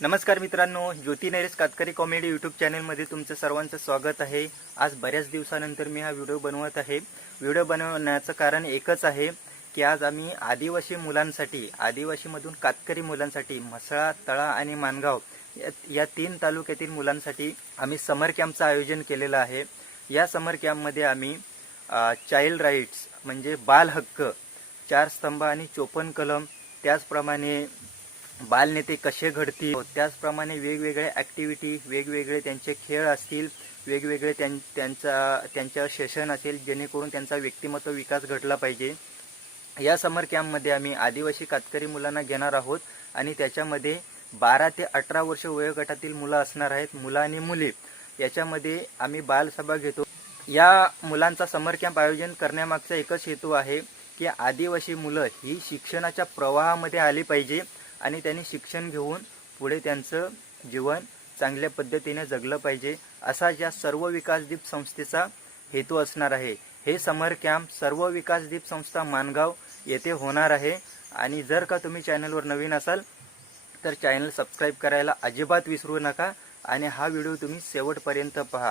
नमस्कार मित्रांनो Jyoti Naresh Katkari comedy YouTube चॅनलमध्ये तुमचं सर्वांचं स्वागत आहे. आज बऱ्याच दिवसानंतर मी हा व्हिडिओ बनवत आहे. व्हिडिओ बनवण्याचं कारण एकच आहे की आज आम्ही आदिवासी मुलांसाठी आदिवासीमधून कातकरी मुलांसाठी म्हसळा तळा आणि मानगाव या- या तीन तालुक्यातील मुलांसाठी आम्ही समर कॅम्पचं आयोजन केलेलं आहे. या समर कॅम्पमध्ये आम्ही चाइल्ड राईट्स म्हणजे बाल हक्क चार स्तंभ आणि चोपन कलम त्याचप्रमाणे बालनेते कसे घडतील? त्याचप्रमाणे वेगवेगळ्या ॲक्टिव्हिटी वेगवेगळे त्यांचे खेळ असतील वेगवेगळे त्यां त्यांचा त्यांच्या सेशन असेल जेणेकरून त्यांचा व्यक्तिमत्व विकास घडला पाहिजे. या समर कॅम्पमध्ये आम्ही आदिवासी कातकरी मुलांना घेणार आहोत आणि त्याच्यामध्ये बारा ते अठरा वर्ष वयोगटातील मुलं असणार आहेत मुलं आणि मुली. याच्यामध्ये आम्ही बालसभा घेतो. या मुलांचा समर कॅम्प आयोजन करण्यामागचा एकच हेतू आहे की आदिवासी मुलं ही शिक्षणाच्या प्रवाहामध्ये आली पाहिजे. आणि त्यांनी शिक्षण घेऊन पुढे त्यांचं जीवन चांगल्या पद्धतीने जगलं पाहिजे असा या सर्व विकासदीप संस्थेचा हेतू असणार आहे. हे समर कॅम्प सर्व विकासदीप संस्था मानगाव येथे होणार आहे. आणि जर का तुम्ही चॅनलवर नवीन असाल तर चॅनल सबस्क्राईब करायला अजिबात विसरू नका आणि हा व्हिडिओ तुम्ही शेवटपर्यंत पहा.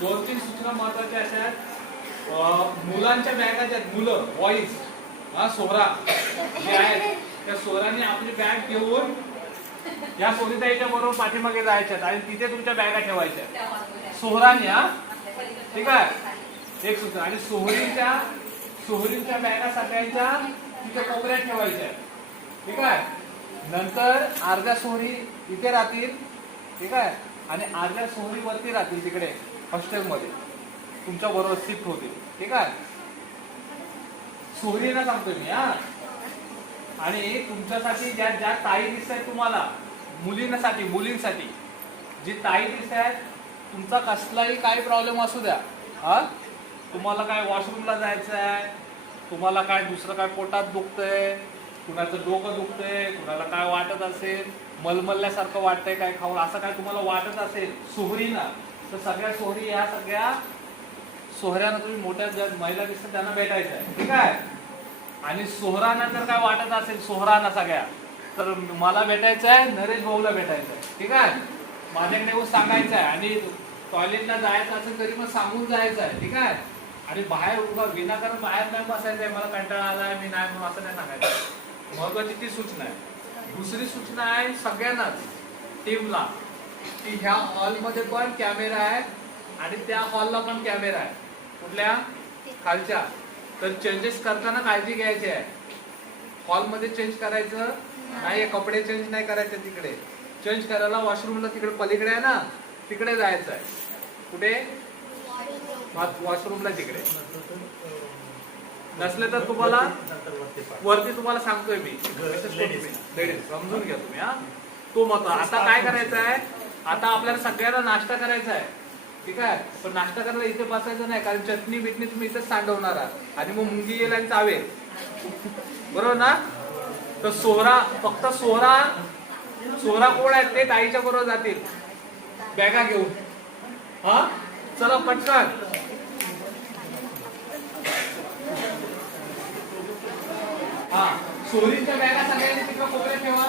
दोन तीन सूचना महत्त्वाच्या अशा आहेत. अं, मुलांच्या बॅगा ज्या आहेत मुलं बॉईज हा सोहरा जे आहेत त्या सोहराने आपली बॅग घेऊन या सोनिताईच्या बरोबर पाठीमागे जायच्यात आणि तिथे तुमच्या बॅगा ठेवायच्या सोहराने हा? ठीक आहे? एक सूचना. आणि सोहरीच्या सोहरीच्या बॅगा सगळ्यांच्या तिथे कोपऱ्यात ठेवायच्या ठीक आहे? नंतर अर्ध्या सोहरी इथे राहतील. ठीक आहे? आणि अर्ध्या सोहरी वरती राहतील तिकडे. हॉस्टेलमध्ये तुमच्या बरोबर शिफ्ट होतील ठीक आहे? सोहरीला सांगतोय मी हा. आणि तुमच्यासाठी ज्या ज्या ताई दिसत आहेत तुम्हाला मुलींसाठी मुलींसाठी जी ताई दिसत आहेत तुमचा कसलाही काही प्रॉब्लेम असू द्या हा. तुम्हाला काय वॉशरूमला जायचं आहे तुम्हाला काय दुसरं काय पोटात दुखतंय कुणाचं डोकं दुखतंय कुणाला काय वाटत असेल मलमल्ल्यासारखं वाटतंय काय खाऊन असं काय तुम्हाला वाटत असेल सोहरीना तर सगळ्या सोहरी या सगळ्या सोहऱ्यानं तुम्ही मोठ्या ज्या महिला दिसतात त्यांना भेटायचं आहे. ठीक आहे? आणि सोहराना जर काय वाटत असेल सोहराना सगळ्या तर मला भेटायचं आहे नरेश भाऊला भेटायचं आहे. ठीक आहे? माझ्याकडे येऊन सांगायचं आहे. आणि टॉयलेटला जायचं असेल तरी मग सांगून जायचं आहे. ठीक आहे? आणि बाहेर उभा विनाकारण बाहेर नाही बसायचं आहे. मला कंटाळा आलाय मी नाही म्हणून असं नाही सांगायचं महत्वाची ती सूचना आहे. दुसरी सूचना आहे सगळ्यांनाच टीमला की ह्या हॉलमध्ये पण कॅमेरा आहे आणि त्या हॉलला पण कॅमेरा आहे. कुठल्या? खालच्या. तर चेंजेस करताना काळजी घ्यायची आहे. हॉलमध्ये चेंज करायचं नाही. कपडे चेंज नाही करायचे तिकडे. चेंज करायला वॉशरूमला तिकडे पलीकडे आहे ना तिकडे जायचं आहे. कुठे? वॉशरूमला तिकडे. नसले तर तुम्हाला वरती तुम्हाला सांगतोय मी. लेडीज समजून घ्या तुम्ही हा. तो मत आता काय करायचं आहे? आता आपल्याला सगळ्यांना नाश्ता करायचा आहे. ठीक आहे? पण नाश्ता करायला इथे बसायचं नाही कारण चटणी बिटणी तुम्ही इथेच सांडवणार आहात. आणि मग मुंगी येईल आणि चावेल. बरोबर ना? तर सोहरा फक्त सोहरा सोहरा कोण आहेत ते ताईच्या बरोबर जातील. बॅगा घेऊन. हा? चला पटकन. हा. सोरीच्या बॅगा सगळ्यांनी तिकडे कोपऱ्यात ठेवा.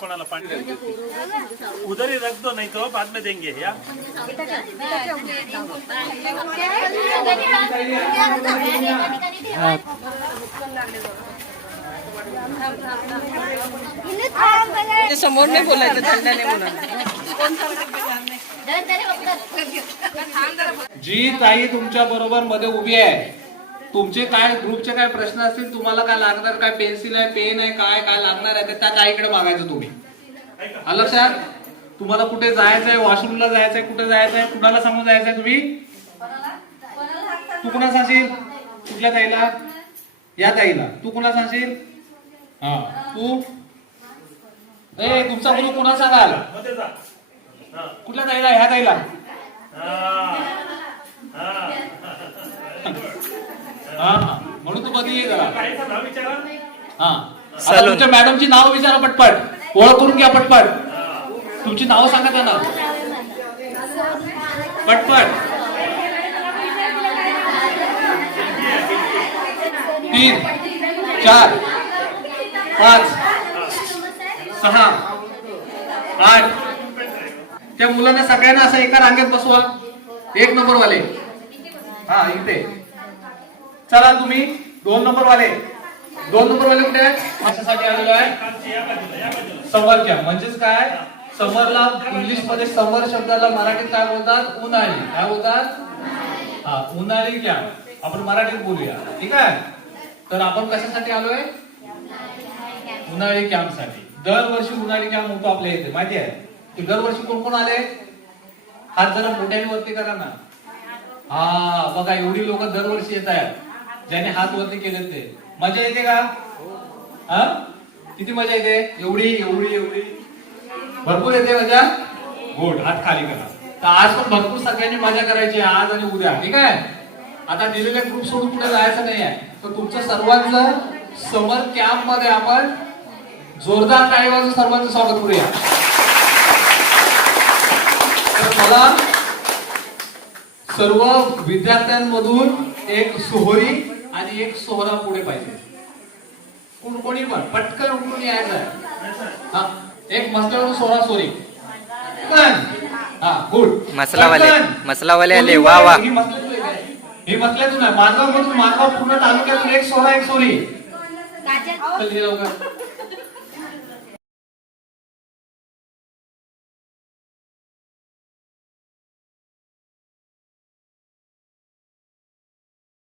कोणाला पाणी उधर ही रख दो नहीं तो बाद में देंगे या? समोर नाही बोलायचं त्यांना म्हणून जी ताई तुमच्या बरोबर मध्ये उभी आहे तुमचे काय ग्रुपचे काय प्रश्न असतील तुम्हाला काय लागणार काय पेन्सिल आहे पेन आहे काय काय लागणार आहे ते त्या ताईकडे मागायचं तुम्ही. आलं लक्षात तुम्हाला कुठे जायचंय वॉशरूमला जायचंय कुठे जायचंय कुणाला सांगून जायचंय तुम्ही? तू कुणा सांगशील? कुठल्या ताईला? या ताईला. तू कुणा सांगशील? हा. तू ए तुमचा गुरु कुणा सांगाल मध्ये जा हा. कुठल्या ताईला ह्या ताईला. हा. हा. हा. हा म्हणून तू कधी ये जरा. काय नाव विचारा. हा. आता. तुमच्या मॅडमची नाव विचारा पटपट. ओळख करून घ्या पटपट. तुमची नाव सांगा त्यांना. पटपट. तीन चार. पाच सहा आठ. त्या मुलांना सगळ्यांना असं एका रांगेत बसवा. एक नंबर वाले हा इथे. चला तुम्ही दोन नंबर वाले दोन नंबर वाले कुठे आहेत? आलेलो आहे. समरच्या. म्हणजेच काय? समरला इंग्लिशमध्ये समर शब्दाला मराठीत काय बोलतात? उन्हाळी. काय बोलतात? हा उन्हाळी घ्या. आपण मराठीत बोलूया. ठीक आहे? तर आपण कशासाठी आलोय? उन्हाळी कॅम्पसाठी दरवर्षी उन्हाळी कॅम्प होतो आपल्या इथे माहिती आहे? की दरवर्षी कोण कोण आले? हात जरा मोठ्याने वरती करा ना. हा बघा एवढी लोक दरवर्षी येत आहेत ज्याने हात वरती केले ते. मजा येते का? हा? किती मजा येते? एवढी एवढी एवढी. भरपूर येते मजा? गोड हात खाली करा. तर आज पण भरपूर सगळ्यांनी मजा करायची आहे, आज आणि उद्या. ठीक आहे? आता दिलेल्या ग्रुप सोडून कुठे जायचं नाही आहे तर तुमचं सर्वांचं समर कॅम्पमध्ये आपण जोरदार टाळी वाजून सर्वांचं स्वागत करूया तर मला सर्व विद्यार्थ्यांमधून एक सोहरी आणि एक सोहरा पुढे पाहिजे कोण कोणी पण पटकन उठून यायचं आहे. हा एक मस्तवर सोहरा सोरी. हा गुड मसलावाले. मसलावाले आले. वा, वा. ही मसल्यातून मानगाव मधून मानगाव पूर्ण तालुक्यातून एक सोहरा एक सोरी